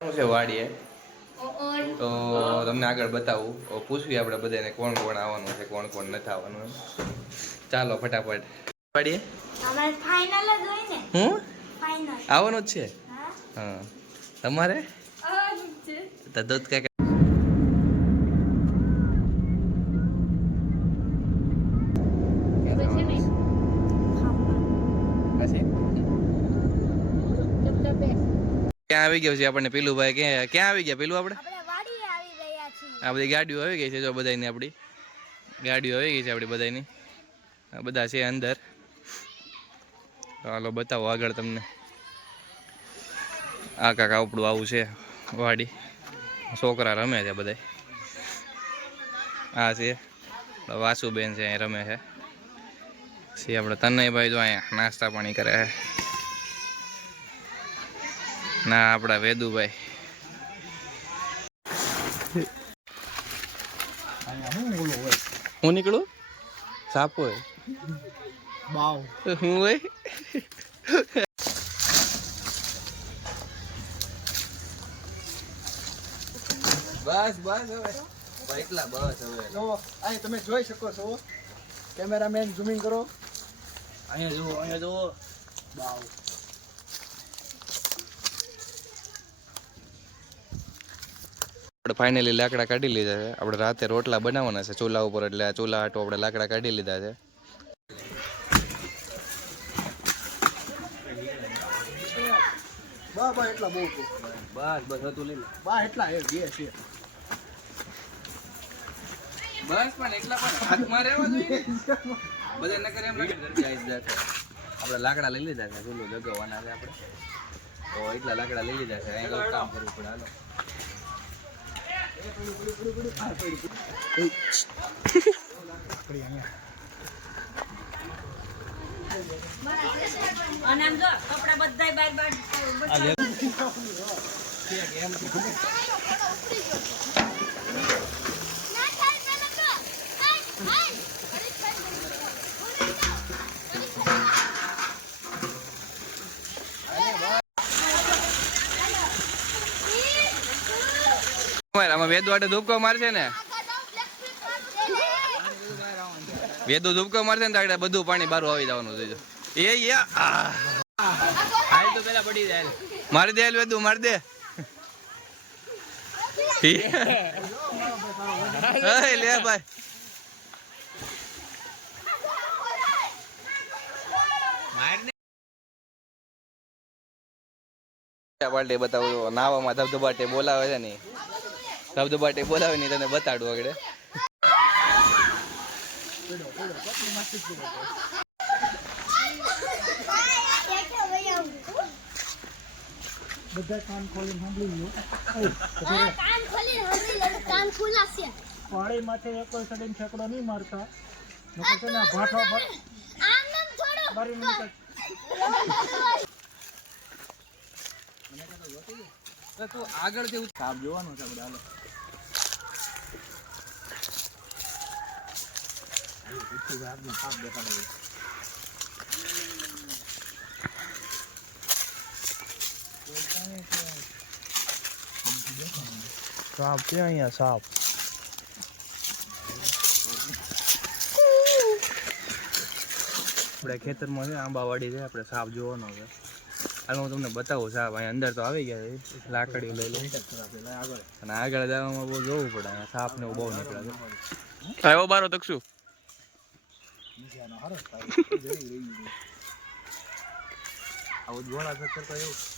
છે વાડીએ તો તમને આગળ બતાવું પૂછવી આપણે બધાને કોણ કોણ આવવાનું છે કોણ કોણ નથી આવવાનું ચાલો ફટાફટ વાડીએ અમારે ફાઇનલ જ હોય ને હું ફાઇનલ આવવાનું જ છે હા તમારે આવવાનું છે તો દૂધ કાકા ક્યાં આવી ગયો છે આપણને પેલું ભાઈ ક્યાં આવી ગયા પેલું આપણે આ બધી ગાડીઓ આવી ગઈ છે જો બધાની આપણી ગાડીઓ આવી ગઈ છે આપણી બધાની આ બધા છે અંદર હાલો બતાવો આગળ તમને આ કાંક આપણું આવું છે વાડી છોકરા રમે છે બધા આ છે વાસુબેન છે અહીં રમે છે પછી આપણે તનયભાઈ જો અહીંયા નાસ્તા પાણી કરે છે ના આપણા વેદુભાઈ હું નીકળું સાપ હોય હું હોય બસ બસ હવે એટલા બસ હવે અહીં તમે જોઈ શકો છો કેમેરામેન ઝૂમિંગ કરો અહીંયા જુઓ વાવ આપણે ફાઇનલી લાકડા કાઢી લીધા છે આપણે રાતે રોટલા બનાવવાના છે ચૂલા ઉપર એટલે આ ચૂલા હાટો આપણે લાકડા કાઢી લીધા છે બા એટલા બહુ બસ બસ હતું લઈ લે બા એટલા એ બે છે બસ પણ એકલા પણ હાથમાં રહેવા જોઈએ બધા નકર એમ લાગે આપણે લાકડા લઈ લીધા છે ચૂલો જગાવવાના છે આપણે તો એટલા લાકડા લઈ લીધા છે અહીં કામ કરવું પડે હાલો અને આમ જો કપડા બધાય બાર બાર આમાં વેદુ આટે ધૂપકો મારશે ને વેદુ ધૂપકો મારશે ને તો બધું પાણી બારું આવી જવાનું છે હાલ તો પેલા પડી જાય મારી દે વેદુ મારી દે લે ભાઈ બાટે બતાવો નાવામાં ધબધબાટે બોલાવે છે ને ધબધબાટે બોલાવે ને તને બતાડું આગળ બધા કાન ખોલીને સાંભળી લો કાન ખોલી સાંભળી કાન ખુલ્લા છે પાણી માથે એક સડીને ઠેકડો નહીં મારતા નકર છે ને ભાઠો પર આમ નામ થોડો મારી મિનિટ તું આગળ જેવું સાપ જોવાનું છે આપણે સાપ છે અહીંયા સાપ આપણે ખેતરમાં છે આંબાવાડી છે આપણે સાપ જોવાનો છે હાલ હું તમને બતાવું સાપ અહીંયા અંદર તો આવી ગયા છે લાકડીઓ લઈ લો અને આગળ જવામાં બહુ જોવું પડે અહીંયા સાપ ને બહુ નીકળે છે આવ્યો બારો તકશું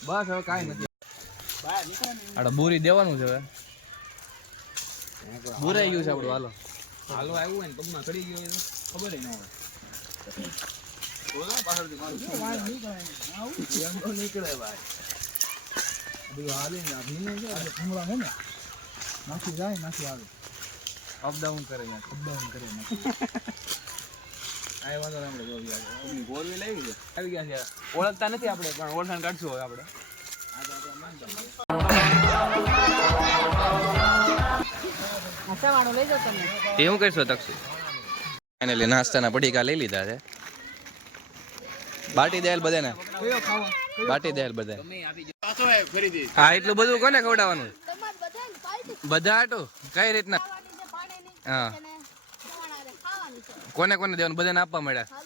બસ હવે કાંઈ નથી આપણે બોરી દેવાનું છે હવે બોરાઈ ગયું છે આપણું હાલો હાલો આવ્યું હોય ને પગમાં ચડી ગયો હોય ખબર ન હોય નીકળે ભાઈ હાલે ને ભૂંગળા છે ને નાખી જાય નાખી આવે અપડાઉન કરે અપડાઉન કરે આ વાંધો આપણે જોઈ ગયા ગોરવી લાવી છે આવી ગયા છે ઓળખતા નથી આપણે પણ ઓળખાણ કાઢશું હવે આપણે એ હું કરશો તકશું એને નાસ્તાના પડીકા લઈ લીધા છે બાટી દેલ બધાને ખાવા બાટી દે બધા. હા એટલું બધું કોને ખવડાવવાનું? તમારે બધાને પાર્ટી બધા આટું કઈ રીતના? ખાવાની છે પાણીની હા અને તમારે ખાવાની છે કોને કોને દેવાનું? બધાને આપવા મળ્યા. હા